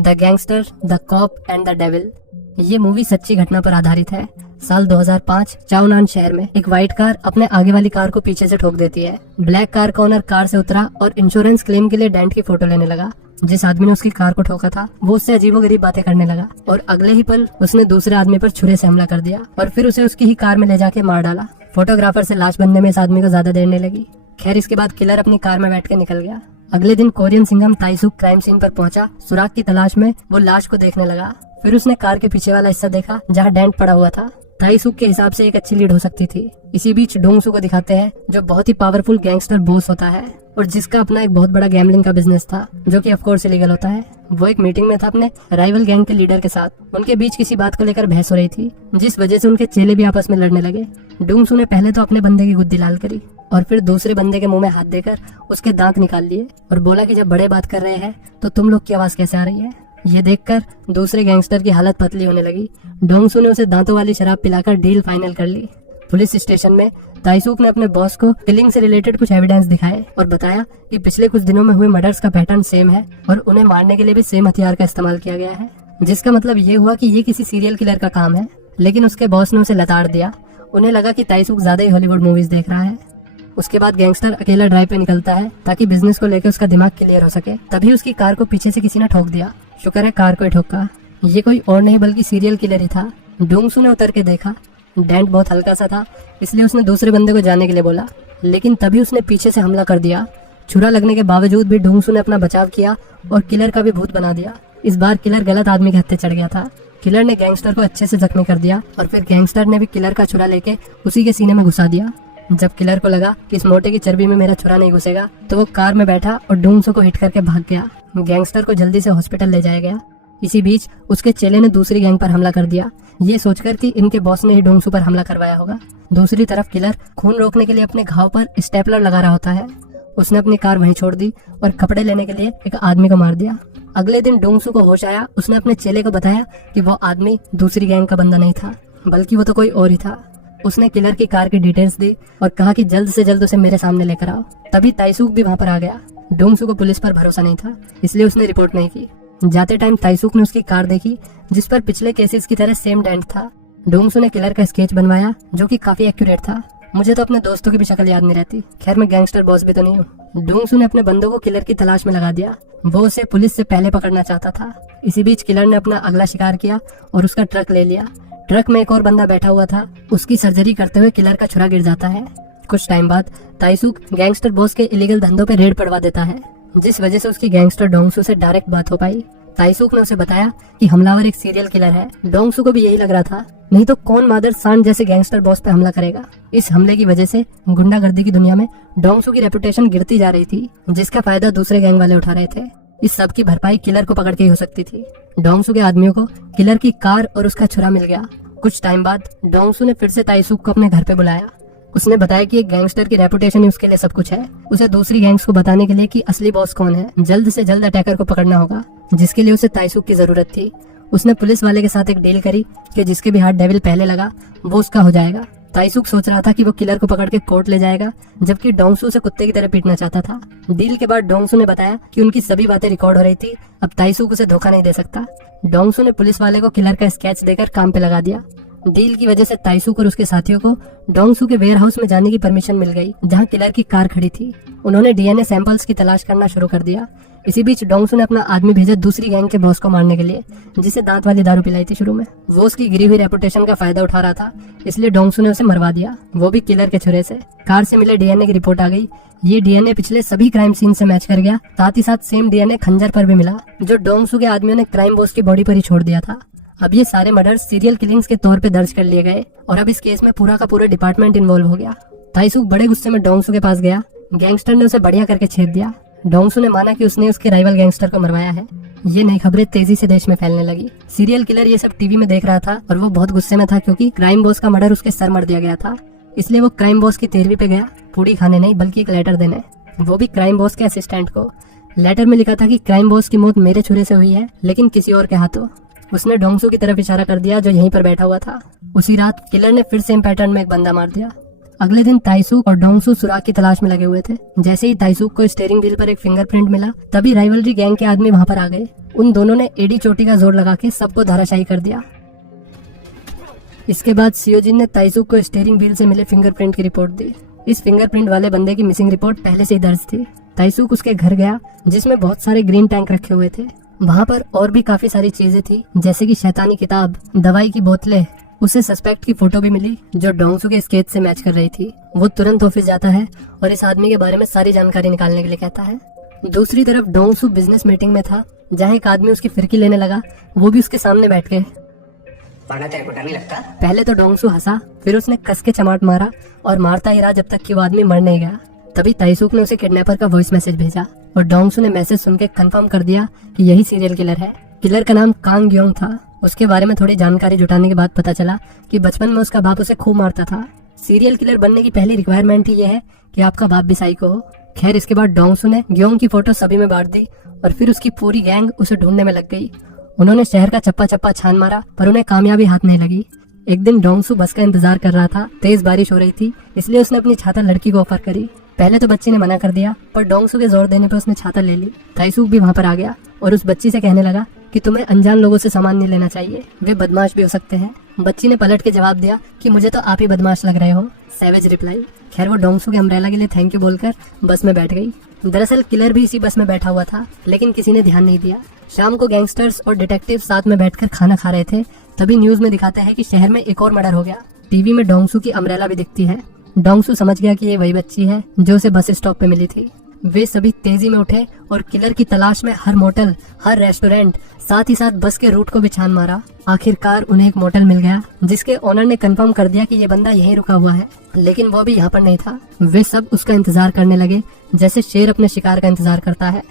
The gangster, the cop and the devil. ये movie सच्ची घटना पर आधारित है। साल 2005 चाओनान शहर में एक व्हाइट कार अपने आगे वाली कार को पीछे से ठोक देती है। ब्लैक कार का ओनर कार से उतरा और इंश्योरेंस क्लेम के लिए डेंट की फोटो लेने लगा। जिस आदमी ने उसकी कार को ठोका था वो उससे अजीबोगरीब बातें करने लगा और अगले ही पल उसने दूसरे आदमी पर छुरे से हमला कर दिया और फिर उसे उसकी ही कार में ले जाके मार डाला। फोटोग्राफर से लाश बनने में इस आदमी को ज्यादा देर नहीं लगी। खैर, इसके बाद किलर अपनी कार में बैठ के निकल गया। अगले दिन कोरियन सिंघम ताइसुक क्राइम सीन पर पहुंचा। सुराग की तलाश में वो लाश को देखने लगा। फिर उसने कार के पीछे वाला हिस्सा देखा जहाँ डेंट पड़ा हुआ था। ताइसुक के हिसाब से एक अच्छी लीड हो सकती थी। इसी बीच डोंगसू को दिखाते हैं जो बहुत ही पावरफुल गैंगस्टर बॉस होता है और जिसका अपना एक बहुत बड़ा गैम्बलिंग का बिजनेस था जो कि ऑफ कोर्स इलीगल होता है। वो एक मीटिंग में था अपने राइवल गैंग के लीडर के साथ। उनके बीच किसी बात को लेकर बहस हो रही थी जिस वजह से उनके चेले भी आपस में लड़ने लगे। डोंगसू ने पहले तो अपने बंदे की गुद्दी लाल करी और फिर दूसरे बंदे के मुंह में हाथ देकर उसके दांत निकाल लिए और बोला कि जब बड़े बात कर रहे हैं तो तुम लोग की आवाज कैसे आ रही है। ये देखकर दूसरे गैंगस्टर की हालत पतली होने लगी। डोंगसू ने उसे दांतों वाली शराब पिलाकर डील फाइनल कर ली। पुलिस स्टेशन में ताइसुक ने अपने बॉस को किलिंग से रिलेटेड कुछ एविडेंस दिखाए और बताया कि पिछले कुछ दिनों में हुए मर्डर्स का पैटर्न सेम है और उन्हें मारने के लिए भी सेम हथियार का इस्तेमाल किया गया है, जिसका मतलब ये हुआ कि ये किसी सीरियल किलर का काम है। लेकिन उसके बॉस ने उसे लताड़ दिया। उन्हें लगा कि ताइसुक ज्यादा ही हॉलीवुड मूवीज देख रहा है। उसके बाद गैंगस्टर अकेला ड्राइव पे निकलता है ताकि बिजनेस को लेकर उसका दिमाग क्लियर हो सके। तभी उसकी कार को पीछे से किसी ने ठोक दिया। शुक्र है कार को ही ठोका। ये कोई और नहीं बल्कि सीरियल किलर ही था। डोंगसू ने उतर के देखा, डेंट बहुत हल्का सा था, इसलिए उसने दूसरे बंदे को जाने के लिए बोला। लेकिन तभी उसने पीछे से हमला कर दिया। छुरा लगने के बावजूद भी डोंगसू ने अपना बचाव किया और किलर का भी भूत बना दिया। इस बार किलर गलत आदमी के हत्थे चढ़ गया था। किलर ने गैंगस्टर को अच्छे से जख्मी कर दिया और फिर गैंगस्टर ने भी किलर का छुरा लेके उसी के सीने में घुसा दिया। जब किलर को लगा कि इस मोटे की चर्बी में मेरा छुरा नहीं घुसेगा तो वो कार में बैठा और डोंगसू को हिट करके भाग गया। गैंगस्टर को जल्दी से हॉस्पिटल ले जाया गया। इसी बीच उसके चेले ने दूसरी गैंग पर हमला कर दिया, ये सोचकर कि इनके बॉस ने ही डोंगसू पर हमला करवाया होगा। दूसरी तरफ किलर खून रोकने के लिए अपने घाव पर स्टेपलर लगा रहा होता है। उसने अपनी कार वहीं छोड़ दी और कपड़े लेने के लिए एक आदमी को मार दिया। अगले दिन डोंगसू को होश आया। उसने अपने चेले को बताया कि वो आदमी दूसरी गैंग का बंदा नहीं था बल्कि वो तो कोई और ही था। उसने किलर की कार की डिटेल्स दी और कहा कि जल्द से जल्द उसे मेरे सामने लेकर आओ। तभी ताइसुक भी वहाँ पर आ गया। डोंगसू को पुलिस पर भरोसा नहीं था इसलिए उसने रिपोर्ट नहीं की। जाते टाइम ताइसुक ने उसकी कार देखी जिस पर पिछले केसेस की तरह सेम डेंट था। डोंगसू ने किलर का स्केच बनवाया जो कि काफी एक्यूरेट था। मुझे तो अपने दोस्तों की भी शक्ल याद नहीं रहती। खैर, मैं गैंगस्टर बॉस भी तो नहीं हूँ। डोंगसू ने अपने बंदों को किलर की तलाश में लगा दिया। वो उसे पुलिस से पहले पकड़ना चाहता था। इसी बीच किलर ने अपना अगला शिकार किया और उसका ट्रक ले लिया। ट्रक में एक और बंदा बैठा हुआ था। उसकी सर्जरी करते हुए किलर का छुरा गिर जाता है। कुछ टाइम बाद ताइसुक गैंगस्टर बॉस के इलीगल धंधों पे रेड पड़वा देता है, जिस वजह से उसकी गैंगस्टर डोंगसू से डायरेक्ट बात हो पाई। ताइसुक ने उसे बताया कि हमलावर एक सीरियल किलर है। डोंगसू को भी यही लग रहा था, नहीं तो कौन मादर सांड जैसे गैंगस्टर बॉस पे हमला करेगा। इस हमले की वजह से गुंडागर्दी की दुनिया में डोंगसू की रेपुटेशन गिरती जा रही थी, जिसका फायदा दूसरे गैंग वाले उठा रहे थे। इस सब की भरपाई किलर को पकड़ के ही हो सकती थी। डोंगसू के आदमियों को किलर की कार और उसका छुरा मिल गया। कुछ टाइम बाद डोंगसू ने फिर से ताइसुक को अपने घर पे बुलाया। उसने बताया कि एक गैंगस्टर की रेपुटेशन ही उसके लिए सब कुछ है। उसे दूसरी गैंग्स को बताने के लिए कि असली बॉस कौन है, जल्द से जल्द अटैकर को पकड़ना होगा, जिसके लिए उसे ताइसुक की जरूरत थी। उसने पुलिस वाले के साथ एक डील करी कि जिसके भी हाथ डेविल पहले लगा वो उसका हो जाएगा। ताइसुक सोच रहा था कि वो किलर को पकड़ के कोर्ट ले जाएगा, जबकि डोंगसू उसे कुत्ते की तरह पीटना चाहता था। डील के बाद डोंगसू ने बताया कि उनकी सभी बातें रिकॉर्ड हो रही थी। अब ताइसुक उसे धोखा नहीं दे सकता। डोंगसू ने पुलिस वाले को किलर का स्केच देकर काम पे लगा दिया। डील की वजह से ताइसुक और उसके साथियों को डोंगसू के वेयर हाउस में जाने की परमिशन मिल गई, जहां किलर की कार खड़ी थी। उन्होंने डीएनए सैंपल्स की तलाश करना शुरू कर दिया। इसी बीच डोंगसू ने अपना आदमी भेजा दूसरी गैंग के बॉस को मारने के लिए, जिसे दांत वाली दारू पिलाई थी शुरू में। वो उसकी गिरी हुई रेपुटेशन का फायदा उठा रहा था, इसलिए डोंगसू ने उसे मरवा दिया, वो भी किलर के छुरे से। कार से मिले डीएनए की रिपोर्ट आ गई। ये डीएनए पिछले सभी क्राइम सीन से मैच कर गया। साथ ही साथ सेम डीएनए खंजर पर भी मिला, जो डोंगसू के आदमियों ने क्राइम बॉस की बॉडी पर ही छोड़ दिया था। अब ये सारे मर्डर सीरियल किलिंग्स के तौर पे दर्ज कर लिए गए और अब इस केस में पूरा का पूरा डिपार्टमेंट इन्वॉल्व हो गया। ताइसुक बड़े गुस्से में डोंगसू के पास गया। गैंगस्टर ने उसे बढ़िया करके छेद दिया। डोंगसू ने माना कि उसने उसके राइवल गैंगस्टर को मरवाया है। ये नई खबरें तेजी से देश में फैलने लगी। सीरियल किलर ये सब टीवी में देख रहा था और वो बहुत गुस्से में था क्योंकि क्राइम बॉस का मर्डर उसके सर मर दिया गया था। इसलिए वो क्राइम बॉस की तेरहवीं पे गया, पूड़ी खाने नहीं बल्कि एक लेटर देने, वो भी क्राइम बॉस के असिस्टेंट को। लेटर में लिखा था कि क्राइम बॉस की मौत मेरे छुरे से हुई है, लेकिन किसी और के हाथों। उसने डोंगसू की तरफ इशारा कर दिया जो यहीं पर बैठा हुआ था। उसी रात किलर ने फिर सेम पैटर्न में एक बंदा मार दिया। अगले दिन ताइसूक और डोंगसू सुराग की तलाश में लगे हुए थे। जैसे ही ताइसूक को स्टीयरिंग व्हील पर एक फिंगरप्रिंट मिला, तभी राइवलरी गैंग के आदमी वहां पर आ गए। उन दोनों ने एडी चोटी का जोर लगा के सबको धराशायी कर दिया। इसके बाद सियोजिन ने ताइसूक को स्टीयरिंग व्हील से मिले फिंगरप्रिंट की रिपोर्ट दी। इस फिंगरप्रिंट वाले बंदे की मिसिंग रिपोर्ट पहले से ही दर्ज थी। ताइसूक उसके घर गया, जिसमें बहुत सारे ग्रीन टैंक रखे हुए थे। वहाँ पर और भी काफी सारी चीजें थी, जैसे कि शैतानी किताब, दवाई की बोतलें। उसे सस्पेक्ट की फोटो भी मिली जो डोंगसू के स्केच से मैच कर रही थी। वो तुरंत ऑफिस जाता है और इस आदमी के बारे में सारी जानकारी निकालने के लिए कहता है। दूसरी तरफ डोंगसू बिजनेस मीटिंग में था, जहाँ एक आदमी उसकी फिरकी लेने लगा। वो भी उसके सामने बैठ गए। पढ़ना तेरे को डर नहीं लगता? पहले तो डोंगसू हंसा, फिर उसने कस के चमाट मारा और मारता ही रहा जब तक कि वो आदमी मर नहीं गया। तभी ताइसूक ने उसे किडनैपर का वॉइस मैसेज भेजा और डोंगसू ने मैसेज सुन के कंफर्म कर दिया कि यही सीरियल किलर है। किलर का नाम कांग ग्योंग था। उसके बारे में थोड़ी जानकारी जुटाने के बाद पता चला कि बचपन में उसका बाप उसे खूब मारता था। सीरियल किलर बनने की पहली रिक्वायरमेंट ही ये है कि आपका बाप भी साइको हो। खैर, इसके बाद डोंगसू ने ग्योंग की फोटो सभी में बांट दी और फिर उसकी पूरी गैंग उसे ढूंढने में लग गई। उन्होंने शहर का चप्पा चप्पा छान मारा, पर उन्हें कामयाबी हाथ नहीं लगी। एक दिन डोंगसू बस का इंतजार कर रहा था। तेज बारिश हो रही थी, इसलिए उसने अपनी छाता लड़की को ऑफर करी। पहले तो बच्ची ने मना कर दिया, पर डोंगसू के जोर देने पर उसने छाता ले ली। ताइसूक भी वहाँ पर आ गया और उस बच्ची से कहने लगा कि तुम्हें अनजान लोगों से सामान नहीं लेना चाहिए, वे बदमाश भी हो सकते हैं। बच्ची ने पलट के जवाब दिया कि मुझे तो आप ही बदमाश लग रहे हो। Savage reply. खैर, वो डोंगसू के अम्ब्रेला के लिए थैंक यू बोलकर बस में बैठ गई। दरअसल किलर भी इसी बस में बैठा हुआ था, लेकिन किसी ने ध्यान नहीं दिया। शाम को गैंगस्टर्स और डिटेक्टिव साथ में बैठकर खाना खा रहे थे, तभी न्यूज में दिखाते हैं कि शहर में एक और मर्डर हो गया। टीवी में डोंगसू की अम्ब्रेला भी दिखती है। डोंगसू समझ गया कि ये वही बच्ची है जो उसे बस स्टॉप पे मिली थी। वे सभी तेजी में उठे और किलर की तलाश में हर मोटल, हर रेस्टोरेंट, साथ ही साथ बस के रूट को भी छान मारा। आखिरकार उन्हें एक मोटल मिल गया, जिसके ओनर ने कंफर्म कर दिया कि ये बंदा यहीं रुका हुआ है, लेकिन वो भी यहाँ पर नहीं था। वे सब उसका इंतजार करने लगे, जैसे शेर अपने शिकार का इंतजार करता है।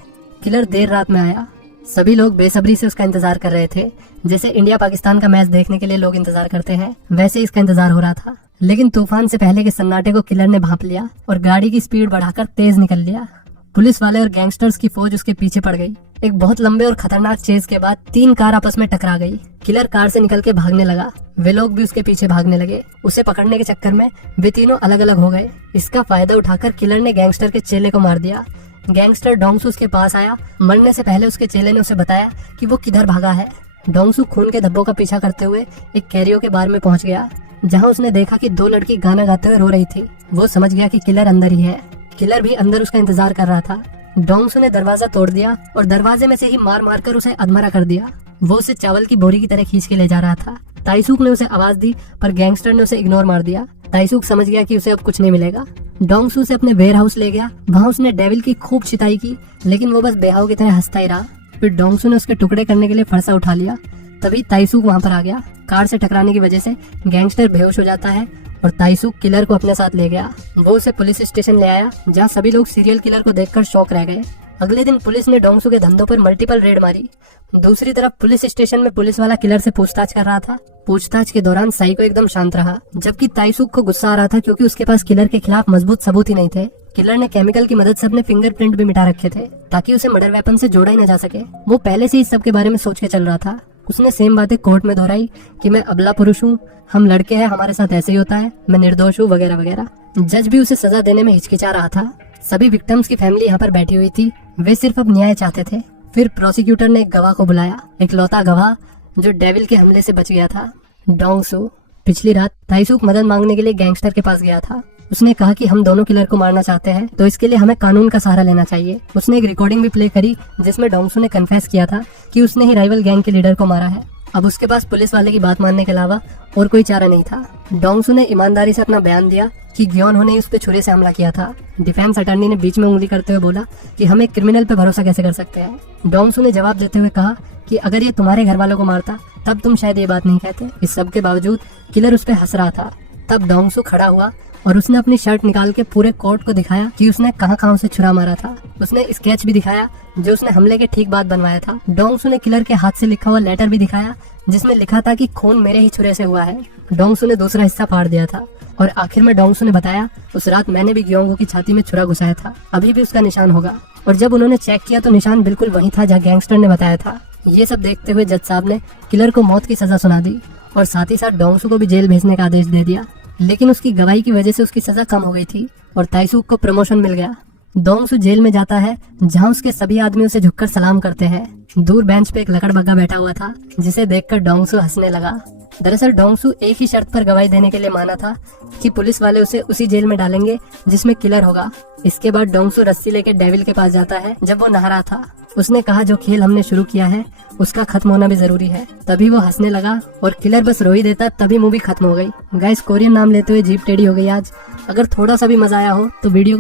किलर देर रात में आया। सभी लोग बेसब्री से उसका इंतजार कर रहे थे। जैसे इंडिया पाकिस्तान का मैच देखने के लिए लोग इंतजार करते हैं, वैसे इसका इंतजार हो रहा था। लेकिन तूफान से पहले के सन्नाटे को किलर ने भांप लिया और गाड़ी की स्पीड बढ़ाकर तेज निकल लिया। पुलिस वाले और गैंगस्टर्स की फौज उसके पीछे पड़ गई। एक बहुत लंबे और खतरनाक चेज के बाद 3 कार आपस में टकरा गई। किलर कार से निकल के भागने लगा। वे लोग भी उसके पीछे भागने लगे। उसे पकड़ने के चक्कर में वे तीनों अलग अलग हो गए। इसका फायदा उठाकर किलर ने गैंगस्टर के चेले को मार दिया। गैंगस्टर डोंगसू उसके पास आया। मरने से पहले उसके चेले ने उसे बताया कि वो किधर भागा है। डोंगसू खून के धब्बों का पीछा करते हुए एक कैरियो के बार में पहुंच गया, जहां उसने देखा कि 2 लड़की गाना गाते हुए रो रही थी। वो समझ गया कि किलर अंदर ही है। किलर भी अंदर उसका इंतजार कर रहा था। डोंगसू ने दरवाजा तोड़ दिया और दरवाजे में से ही मार मार कर उसे अधमरा कर दिया। वो उसे चावल की बोरी की तरह खींच के ले जा रहा था। ताइसूक ने उसे आवाज दी, पर गैंगस्टर ने उसे इग्नोर मार दिया। ताइसूक समझ गया कि उसे अब कुछ नहीं मिलेगा। डोंगसू से अपने वेयर हाउस ले गया। वहाँ उसने डेविल की खूब चिताई की, लेकिन वो बस बेहाव की तरह हंसता ही रहा। फिर डोंगसू ने उसके टुकड़े करने के लिए फरसा उठा लिया। तभी ताइसूक वहाँ पर आ गया। कार से टकराने की वजह से गैंगस्टर बेहोश हो जाता है और ताइसूक किलर को अपने साथ ले गया। वो उसे पुलिस स्टेशन ले आया, जहाँ सभी लोग सीरियल किलर को देखकर शॉक रह गए। अगले दिन पुलिस ने डोंगसू के धंधों पर मल्टीपल रेड मारी। दूसरी तरफ पुलिस स्टेशन में पुलिस वाला किलर से पूछताछ कर रहा था। पूछताछ के दौरान साइको एकदम शांत रहा, जबकि ताइसूक को गुस्सा आ रहा था क्योंकि उसके पास किलर के खिलाफ मजबूत सबूत ही नहीं थे। किलर ने केमिकल की मदद से अपने फिंगरप्रिंट भी मिटा रखे थे, ताकि उसे मर्डर वेपन से जोड़ा ही न जा सके। वो पहले से इस सब के बारे में सोच के चल रहा था। उसने सेम बातें कोर्ट में दोहराई कि मैं अबला पुरुष हूँ, हम लड़के हैं, हमारे साथ ऐसे ही होता है, मैं निर्दोष हूँ, वगैरह वगैरह। जज भी उसे सजा देने में हिचकिचा रहा था। सभी विक्टिम्स की फैमिली यहाँ पर बैठी हुई थी। वे सिर्फ अब न्याय चाहते थे। फिर प्रोसिक्यूटर ने एक गवाह को बुलाया, एक लौता गवाह जो डेविल के हमले से बच गया था, डोंगसू। पिछली रात ताइसूक मदद मांगने के लिए गैंगस्टर के पास गया था। उसने कहा कि हम दोनों किलर को मारना चाहते हैं, तो इसके लिए हमें कानून का सहारा लेना चाहिए। उसने एक रिकॉर्डिंग भी प्ले करी, जिसमें डोंगसू ने कन्फेस किया था कि उसने ही राइवल गैंग के लीडर को मारा है। अब उसके पास पुलिस वाले की बात मानने के अलावा और कोई चारा नहीं था। डोंगसू ने ईमानदारी से अपना बयान दिया कि ग्योन ने उस पर छुरे से हमला किया था। डिफेंस अटॉर्नी ने बीच में उंगली करते हुए बोला कि हम एक क्रिमिनल पे भरोसा कैसे कर सकते हैं। डोंगसू ने जवाब देते हुए कहा कि अगर ये तुम्हारे घर वालों को मारता तब तुम शायद ये बात नहीं कहते। इस सब के बावजूद किलर उस पर हंस रहा था। तब डोंगसू खड़ा हुआ और उसने अपनी शर्ट निकाल के पूरे कोर्ट को दिखाया कि उसने कहां कहां उसे छुरा मारा था। उसने स्केच भी दिखाया जो उसने हमले के ठीक बाद बनवाया था। डोंगसू ने किलर के हाथ से लिखा हुआ लेटर भी दिखाया, जिसमें लिखा था कि खून मेरे ही छुरे से हुआ है। डोंगसू ने दूसरा हिस्सा फाड़ दिया था और आखिर में डोंगसू ने बताया, उस रात मैंने भी ग्योंगो की छाती में छुरा घुसाया था, अभी भी उसका निशान होगा। और जब उन्होंने चेक किया तो निशान बिल्कुल वही था जहाँ गैंगस्टर ने बताया था। ये सब देखते हुए जज साहब ने किलर को मौत की सजा सुना दी और साथ ही साथ डोंगसू को भी जेल भेजने का आदेश दे दिया। लेकिन उसकी गवाही की वजह से उसकी सजा कम हो गई थी और ताइसूक को प्रमोशन मिल गया। डोंगसू जेल में जाता है जहां उसके सभी आदमी उसे झुककर सलाम करते हैं। दूर बेंच पे एक लकड़बग्गा बैठा हुआ था जिसे देखकर डोंगसू हंसने लगा। दरअसल डोंगसू एक ही शर्त पर गवाही देने के लिए माना था कि पुलिस वाले उसे उसी जेल में डालेंगे जिसमें किलर होगा। इसके बाद डोंगसू रस्सी लेकर डेविल के पास जाता है जब वो नहा रहा था। उसने कहा जो खेल हमने शुरू किया है उसका खत्म होना भी जरूरी है। तभी वो हंसने लगा और किलर बस रो ही देता, तभी मूवी खत्म हो गई। गाइस कोरियन नाम लेते हुए जीप टेढ़ी हो गई आज। अगर थोड़ा सा भी मजा आया हो तो वीडियो को